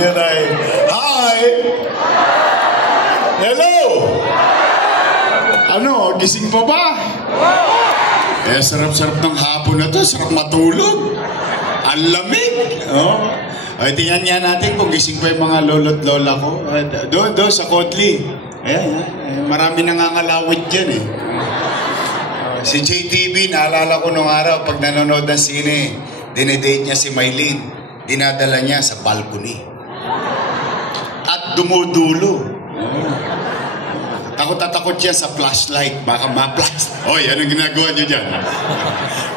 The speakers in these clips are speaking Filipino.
Dito tayo. Hi! Hello! Ano, gising pa ba? Eh, sarap-sarap ng hapon na to. Sarap matulog. Ang lamig. Oh. Ay, tingnan nga natin kung gising pa yung mga lolo't lola ko. Doon sa Kotli. Ayan, marami nangangalawit dyan eh. Si JTV, naalala ko nung araw pag nanonood ng sine, dinedate niya si Maylin, dinadala niya sa balcony. At dumudulo. Takot siya sa flashlight, baka ma-flash. Oy, anong ginagawa niyo dyan?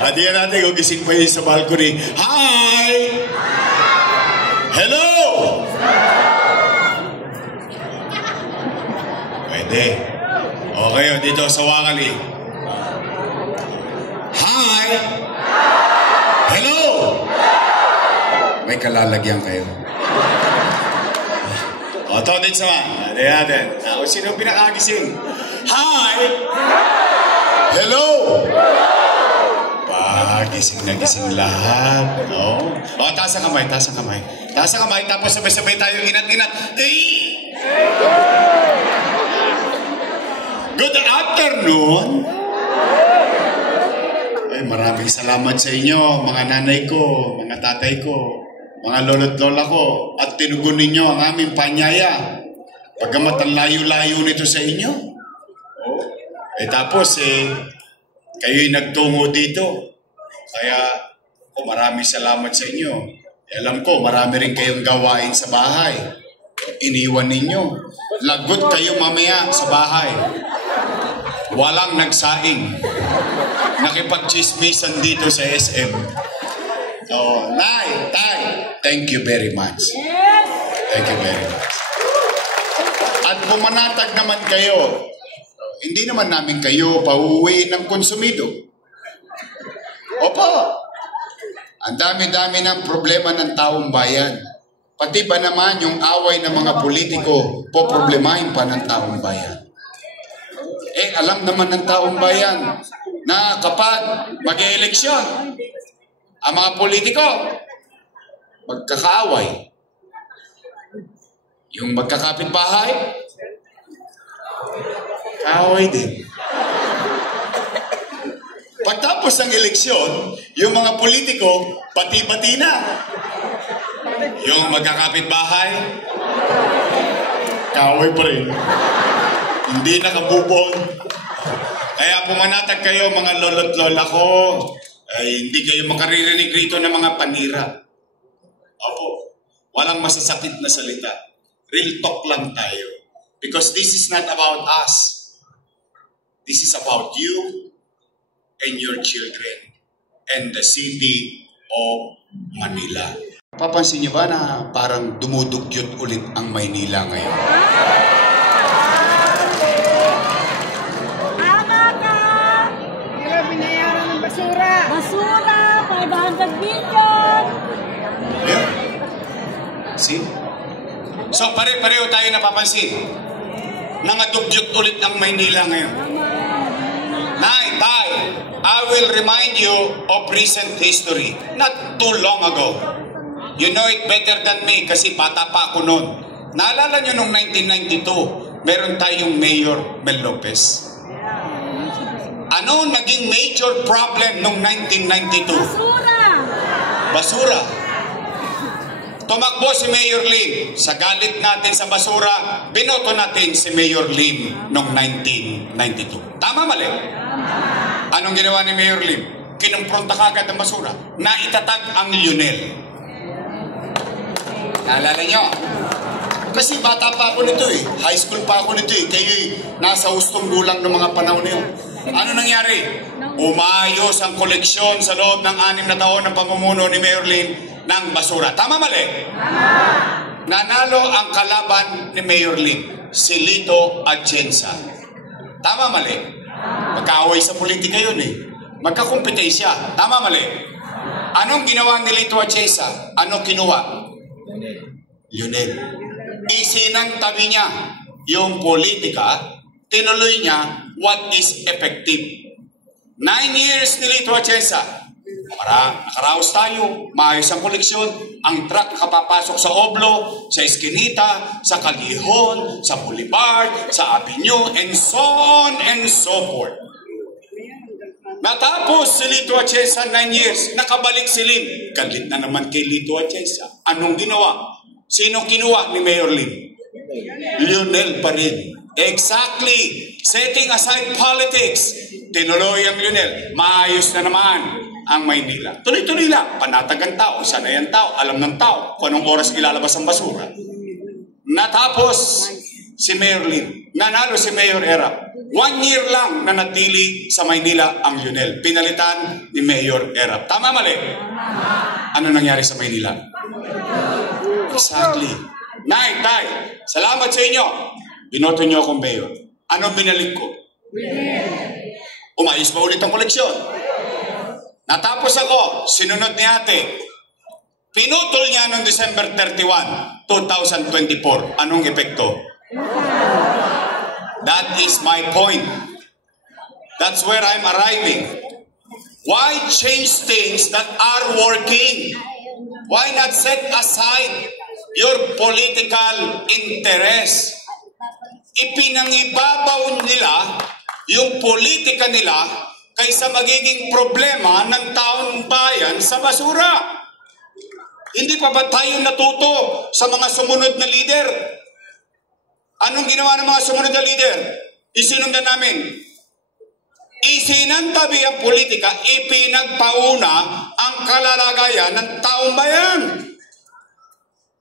At yan natin kung gising pa yun sa balcony. Hi! Hello! Pwede. Okay, dito sa Wakali. Hi! Hello! May kalalagyan kayo. O, ito din sa mga. Natin. Ako, sino pinakagising? Hi! Hello! Gising na gising lahat. O, taas ang kamay, taas ang kamay. Taas ang kamay, tapos sabay-sabay tayo inat-inat. Good afternoon! Maraming salamat sa inyo, mga nanay ko, mga tatay ko, mga lolo't lola ko, at tinugon ninyo ang aming panyaya. Pagkamat ang layo-layo nito sa inyo. Tapos, kayo'y nagtungo dito. Kaya, maraming salamat sa inyo. Alam ko, marami rin kayong gawain sa bahay. Iniwan ninyo. Lagot kayo mamaya sa bahay. Walang nagsaing. Nakipag-chismisan dito sa SM. So, Nay, Tay, thank you very much. Thank you very much. At pumanatag naman kayo, hindi naman namin kayo pauuwiin ng konsumido. Opo, ang dami-dami ng problema ng taong bayan. Pati ba naman yung away ng mga politiko, poproblemahin pa ng taong bayan. Alam naman ng taong bayan na kapag mag-e-eleksyon, ang mga politiko, magkakaaway. Yung magkakapit-bahay, kaaway din. Pagtapos ng eleksyon, yung mga politiko, pati-pati na. Yung magkakapit-bahay, kaaway pa rin. Hindi nakabubon. Kaya pumanatag kayo mga lolo't lola ko. Hindi kayo makaririnig rito ng mga panira. Opo, walang masasakit na salita. Real talk lang tayo. Because this is not about us. This is about you and your children and the city of Manila. Papansin niyo ba na parang dumudugyot ulit ang Maynila ngayon? Basura, 500 million. Yeah. See? So, pare-pareho tayo napapansin. Nangadugyot ulit ang Maynila ngayon. Nay, Tay, I will remind you of recent history. Not too long ago. You know it better than me kasi bata pa ako noon. Naalala nyo nung 1992, meron tayong Mayor Mel Lopez. Ano naging major problem noong 1992? Basura. Tumakbo si Mayor Lim. Sa galit natin sa basura, binoto natin si Mayor Lim noong 1992. Tama, mali? Anong ginawa ni Mayor Lim? Kinumpronta kagad ang basura. Naitatag ang Lionel. Naalala nyo? Kasi bata pa ako nito eh. High school pa ako nito eh. Kayo'y nasa hustong gulang ng mga panahon na yun. Ano nangyari? Umayos ang koleksyon sa loob ng 6 na taon ng pamumuno ni Mayor Lim ng basura. Tama, mali? Nanalo ang kalaban ni Mayor Lim, si Lito Atienza. Tama, mali? Magkaaway sa politika yun eh. Magkakumpetensya. Tama, mali? Anong ginawa ni Lito Atienza? Anong kinuha? Lionel. Isinantabi niya yung politika, tinuloy niya what is effective. 9 years ni Lito Atienza. Nakaraos tayo, maayos ang koleksyon, ang truck nakapapasok sa Oblo, sa Eskinita, sa Callejon, sa Boulevard, sa Avenue, and so on and so forth. Natapos si Lito Atienza 9 years, nakabalik si Lim. Galit na naman kay Lito Atienza. Anong ginawa? Sino kinuha ni Mayor Lim? Lionel pa rin. Exactly. Setting aside politics, tinuloy ang Lionel. Maayos na naman ang Maynila. Tuloy-tuloy lang. Panatag ang tao. Sanay ang tao. Alam ng tao kung anong oras ilalabas ang basura. Natapos si Mayor Lim. Nanalo si Mayor Erap. 1 year lang nanatili sa Maynila ang Lionel. Pinalitan ni Mayor Erap. Tama, mali? Ano nangyari sa Maynila? Exactly. Nay, tay, salamat sa inyo. Binoto niyo akong mayor. Ano binalik ko? Umayos ba ulit ang koleksyon? Natapos ako, sinunod ni ate. Pinutol niya noong December 31, 2024. Anong epekto? That is my point. That's where I'm arriving. Why change things that are working? Why not set aside your political interest? Ipinangibabaw nila yung politika nila kaysa magiging problema ng taong bayan sa basura. Hindi pa ba tayo natuto sa mga sumunod na leader? Anong ginawa ng mga sumunod na leader? Isinundan namin. Isinantabi ang politika, ipinagpauna ang kalalagayan ng taong bayan.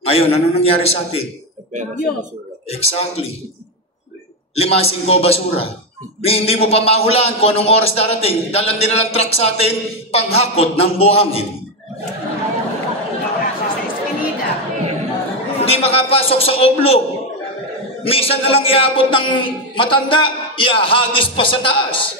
Ngayon, ano nangyari sa atin? Exactly. 5-5 basura. Hindi mo pa mahulaan kung anong oras darating. Dalan nila ng truck sa atin, panghakot ng buhangin. Hindi makapasok sa Oblo. Minsan na lang iabot ng matanda, iahagis pa sa taas.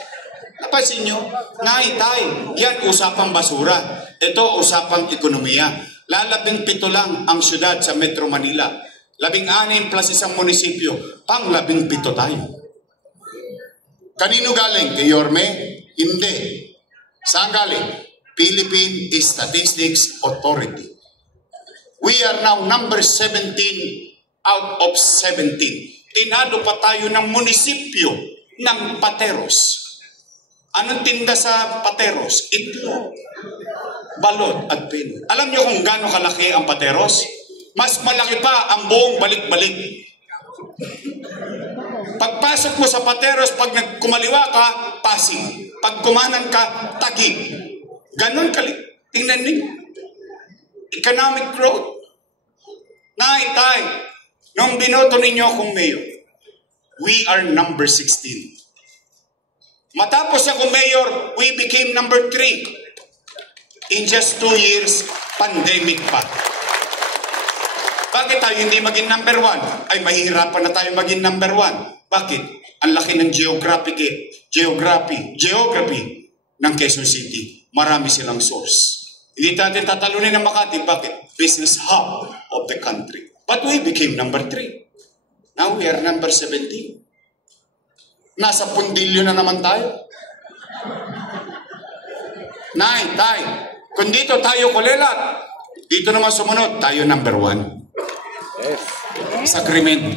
Napansin nyo? Nay, tay, yan usapang basura. Ito usapang ekonomiya. 17 lang ang syudad sa Metro Manila. 16 plus isang munisipyo. Pang 17 tayo. Kanino galing? Kay Yorme? Hindi. Saan galing? Philippine Statistics Authority. We are now number 17 out of 17. Tinalo pa tayo ng munisipyo ng Pateros. Anong tinda sa Pateros? Itlog, balot at pino. Alam niyo kung gaano kalaki ang Pateros? Mas malaki pa ang buong balik-balik. Pagpasok mo sa Pateros, pag kumaliwa ka, Pasig. Pag kumanan ka, Taguig. Ganon kali. Tingnan niyo. Economic growth. Tay, nung binoto ninyo akong mayor, we are number 16. Matapos ako mayor, we became number 3. In just 2 years, pandemic pa. Bakit tayo hindi maging number 1? Ay, mahihirapan na tayo maging number 1. Bakit? Ang laki ng geography ng Quezon City. Marami silang source. Hindi natin tatalunin ng Makati. Bakit? Business hub of the country. But we became number 3. Now we are number 17. Nasa pundilyo na naman tayo. Nay, tay, kung dito tayo kulelat, dito naman sumunod, tayo number 1. Sa krimen.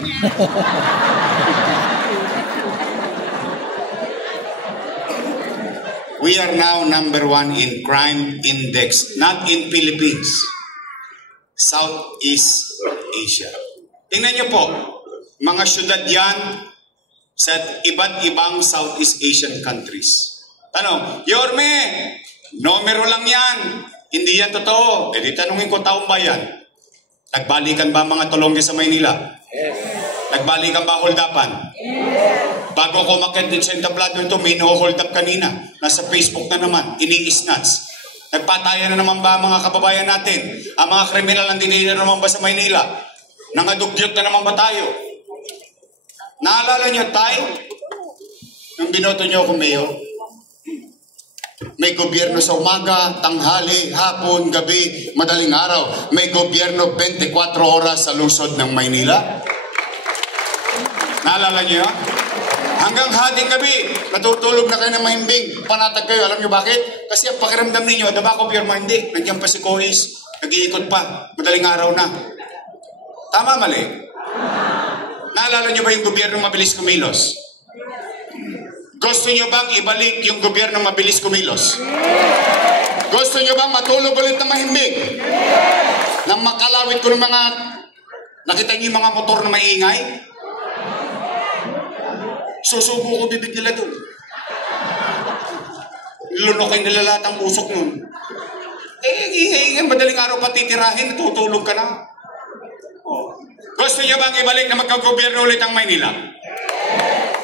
We are now number 1 in crime index, not in Philippines. Southeast Asia. Tingnan niyo po, mga syudad yan sa iba't ibang Southeast Asian countries. Tanong, Yorme, numero lang yan. Hindi yan totoo. E di tanungin ko, taong bayan, nagbalikan ba mga tulongge sa Maynila? Yes. Nagbalikan ba holdapan? Yes. Bago ko makit din sa entablado ito, may no-hold up kanina. Nasa Facebook na naman, ini-snatch. Nagpatayan na naman ba mga kababayan natin? Ang mga kriminal ang dinila naman ba sa Maynila? Nangadugyot na naman ba tayo? Naalala niyo tayo? Nung binoto niyo ako mayor, may gobyerno sa umaga, tanghali, hapon, gabi, madaling araw. May gobyerno 24 oras sa lungsod ng Maynila. Naalala niyo? Hanggang hating gabi, natutulog na kayo ng mahimbing. Panatag kayo. Alam nyo bakit? Kasi ang pakiramdam ninyo, the back of your mind, nandiyan pa si Kois. Nag-iikot pa. Madaling araw na. Tama, mali? Naalala nyo ba yung gobyernong mabilis kumilos? Gusto nyo bang ibalik yung gobyernong mabilis kumilos? Gusto nyo bang matulog ulit na mahimbing? Nang makalawit ko ng mga... Nakita niyo yung mga motor na maingay? Susubo ko bibig nila doon. Lunokin nila lahat ang usok nun. Madaling araw pa titirahin, natutulog ka na. Oh. Gusto niyo bang ibalik na magkagobyerno ulit ang Maynila?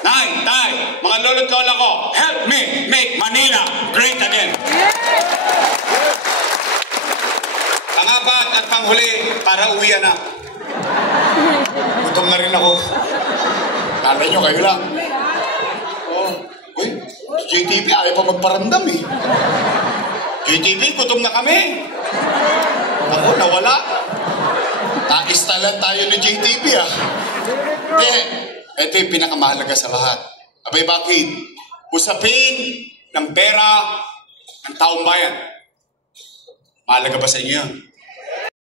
Nay, tay, mga lolo't lola ko, help me make Manila great again. Pangapat at panghuli, para uwian na. Gutom na rin ako. Kala nyo, kayo lang. Uy, JTV, ayaw pa magparamdam eh. JTV, gutom na kami. Ako, nawala. Naistalan tayo ni JTV ah. Ito yung pinakamahalaga sa lahat. Abay, bakit? Usapin ng pera ng taong bayan. Mahalaga ba sa inyo yan?